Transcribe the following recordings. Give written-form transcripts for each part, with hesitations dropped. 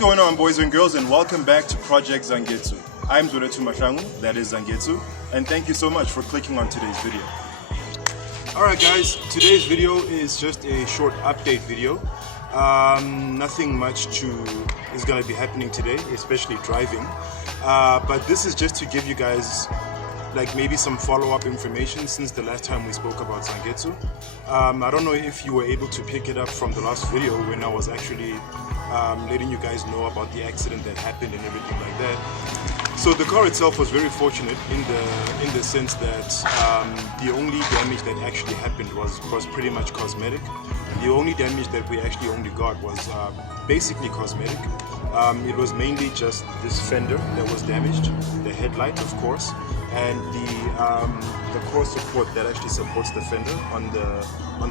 going on, boys and girls, and welcome back to Project Zangetsu. I'm Mashangu, that is Zangetsu, and thank you so much for clicking on today's video. Alright guys, today's video is just a short update video. Nothing much is going to be happening today, especially driving. But this is just to give you guys like maybe some follow-up information since the last time we spoke about Zangetsu. I don't know if you were able to pick it up from the last video when I was actually letting you guys know about the accident that happened and everything like that. So the car itself was very fortunate in the sense that the only damage that actually happened was pretty much cosmetic. The only damage that we actually only got was basically cosmetic. It was mainly just this fender that was damaged, the headlight of course, and the core support that actually supports the fender on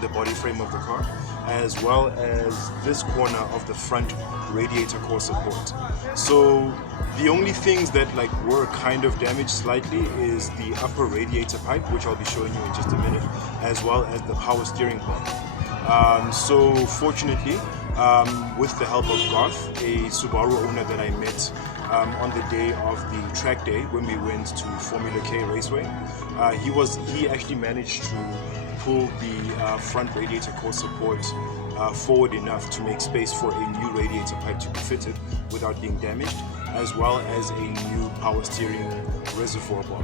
the body frame of the car, as well as this corner of the front radiator core support. So the only things that like were kind of damaged slightly is the upper radiator pipe, which I'll be showing you in just a minute, as well as the power steering pump. So fortunately, with the help of Garth, a Subaru owner that I met on the day of the track day when we went to Formula K Raceway, he actually managed to pull the front radiator core support forward enough to make space for a new radiator pipe to be fitted without being damaged, as well as a new power steering reservoir bar.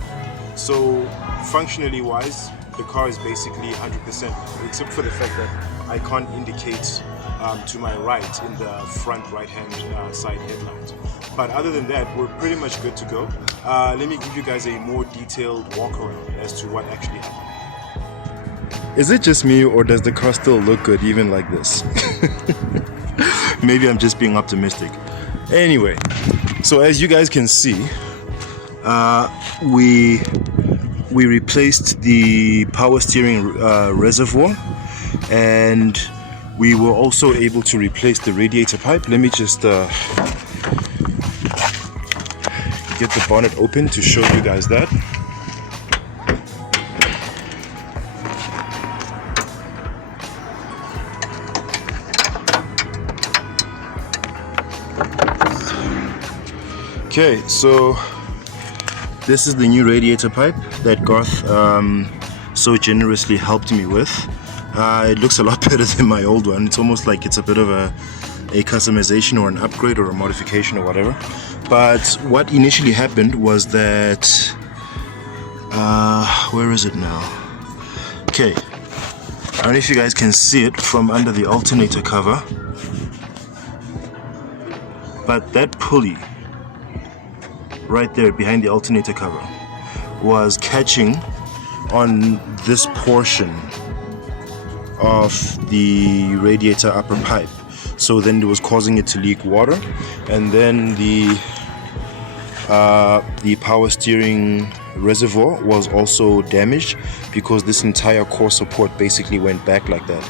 So functionally wise, the car is basically 100%, except for the fact that I can't indicate to my right in the front right-hand side headlight. But other than that, we're pretty much good to go. Let me give you guys a more detailed walk around as to what actually happened. Is it just me, or does the car still look good even like this? Maybe I'm just being optimistic. Anyway, so as you guys can see, we replaced the power steering reservoir, and we were also able to replace the radiator pipe. Let me just get the bonnet open to show you guys that. Okay, so this is the new radiator pipe that Garth so generously helped me with. It looks a lot better than my old one. It's almost like it's a bit of a customization or an upgrade or a modification or whatever. But what initially happened was that where is it now? Okay, I don't know if you guys can see it from under the alternator cover, but that pulley right there behind the alternator cover was catching on this portion of the radiator upper pipe. So then it was causing it to leak water, and then the power steering reservoir was also damaged because this entire core support basically went back like that,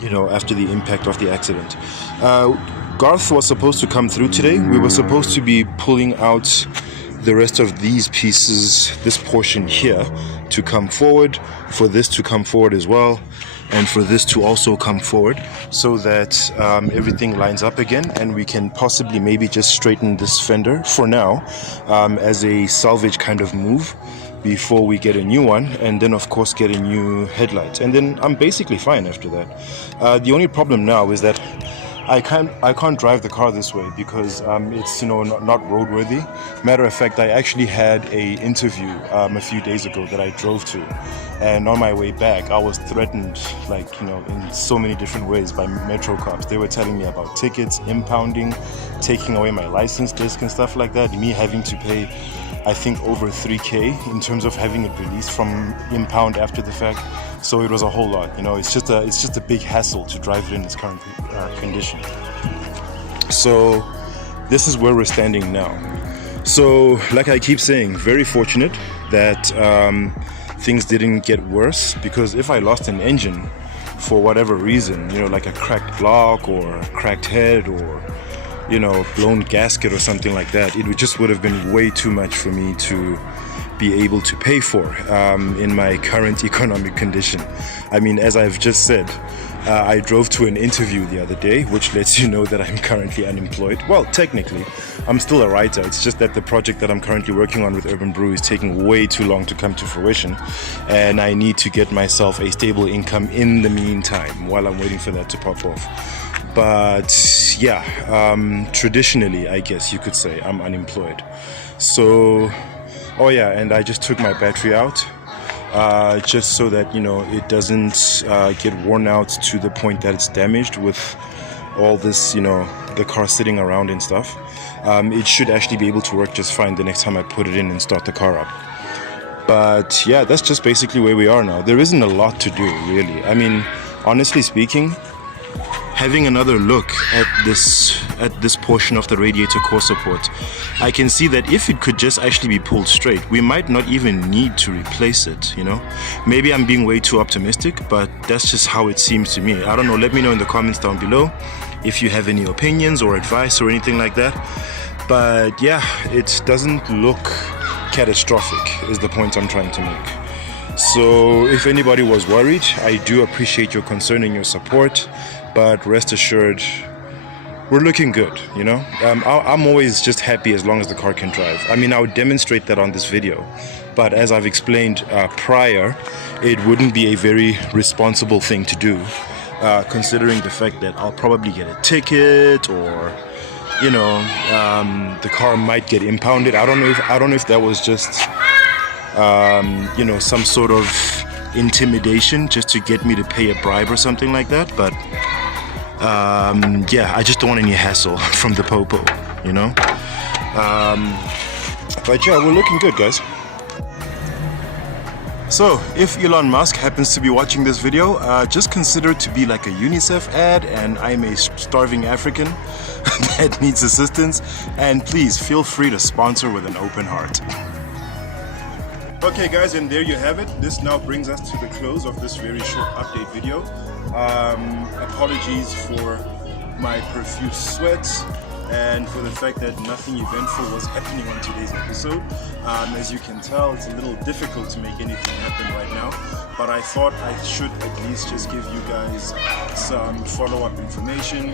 you know, after the impact of the accident. Garth was supposed to come through today. We were supposed to be pulling out the rest of these pieces, this portion here, to come forward, for this to come forward as well, and for this to also come forward, so that everything lines up again, and we can possibly maybe just straighten this fender for now as a salvage kind of move before we get a new one, and then of course get a new headlight, and then I'm basically fine after that. The only problem now is that I can't drive the car this way because it's, you know, not roadworthy. Matter of fact, I actually had a interview a few days ago that I drove to, and on my way back I was threatened, like, you know, in so many different ways by metro cops. They were telling me about tickets, impounding, taking away my license disc and stuff like that, me having to pay I think over 3K in terms of having it released from impound after the fact. So it was a whole lot, you know. It's just a big hassle to drive it in its current condition. So this is where we're standing now. So like I keep saying, very fortunate that things didn't get worse, because if I lost an engine for whatever reason, you know, like a cracked block or a cracked head or, you know, blown gasket or something like that, it would have been way too much for me to be able to pay for in my current economic condition. I mean, as I've just said, I drove to an interview the other day, which lets you know that I'm currently unemployed. Well, technically, I'm still a writer. It's just that the project that I'm currently working on with Urban Brew is taking way too long to come to fruition, and I need to get myself a stable income in the meantime while I'm waiting for that to pop off. But yeah, traditionally, I guess you could say I'm unemployed. So, oh yeah, and I just took my battery out. Just so that, you know, it doesn't get worn out to the point that it's damaged with all this, you know, the car sitting around and stuff. It should actually be able to work just fine the next time I put it in and start the car up. But yeah, that's just basically where we are now. There isn't a lot to do, really. I mean, honestly speaking, having another look at this portion of the radiator core support, I can see that if it could just actually be pulled straight, we might not even need to replace it, you know. Maybe I'm being way too optimistic, but that's just how it seems to me. I don't know, let me know in the comments down below if you have any opinions or advice or anything like that. But yeah, it doesn't look catastrophic is the point I'm trying to make. So if anybody was worried, I do appreciate your concern and your support. But rest assured, we're looking good, you know? I'm always just happy as long as the car can drive. I mean, I would demonstrate that on this video. But as I've explained prior, it wouldn't be a very responsible thing to do, considering the fact that I'll probably get a ticket or, you know, the car might get impounded. I don't know if that was just, you know, some sort of intimidation just to get me to pay a bribe or something like that. But yeah, I just don't want any hassle from the popo, you know. But yeah, we're looking good, guys. So if Elon Musk happens to be watching this video, just consider it to be like a UNICEF ad, and I'm a starving African that needs assistance, and please feel free to sponsor with an open heart. Okay guys, and there you have it. This now brings us to the close of this very short update video. Apologies for my profuse sweat and for the fact that nothing eventful was happening on today's episode. As you can tell, it's a little difficult to make anything happen right now, but I thought I should at least just give you guys some follow-up information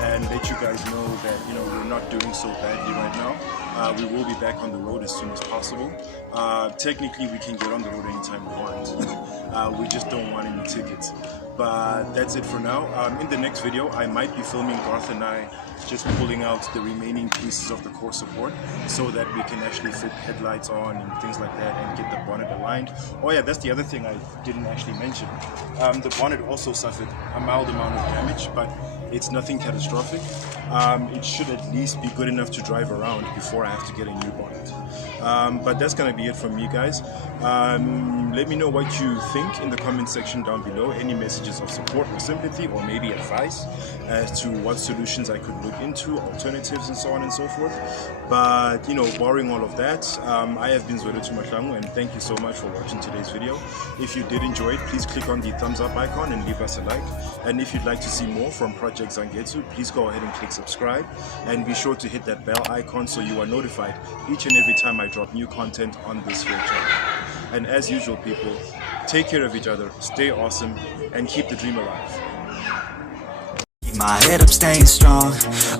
and let you guys know that, you know, we're not doing so badly right now. We will be back on the road as soon as possible. Technically, we can get on the road anytime we want. We just don't want any tickets. But that's it for now. In the next video, I might be filming Garth and I just pulling out the remaining pieces of the core support so that we can actually fit headlights on and things like that and get the bonnet aligned. Oh yeah, that's the other thing I didn't actually mention. The bonnet also suffered a mild amount of damage, but it's nothing catastrophic. It should at least be good enough to drive around before I have to get a new bonnet. But that's gonna be it from me, guys. Let me know what you think in the comment section down below. Any messages of support or sympathy, or maybe advice as to what solutions I could look into, alternatives and so on and so forth. But you know, barring all of that, I have been Zangetsu, and thank you so much for watching today's video. If you did enjoy it, please click on the thumbs up icon and leave us a like. And if you'd like to see more from Project Zangetsu, please go ahead and click subscribe, and be sure to hit that bell icon so you are notified each and every time I drop new content on this here channel. And as usual, people, take care of each other, stay awesome, and keep the dream alive. Keep my head up, staying strong,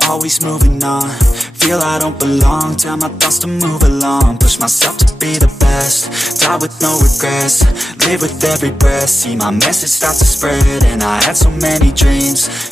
always moving on. Feel I don't belong, tell my thoughts to move along. Push myself to be the best, die with no regrets. Live with every breath, see my message start to spread. And I had so many dreams.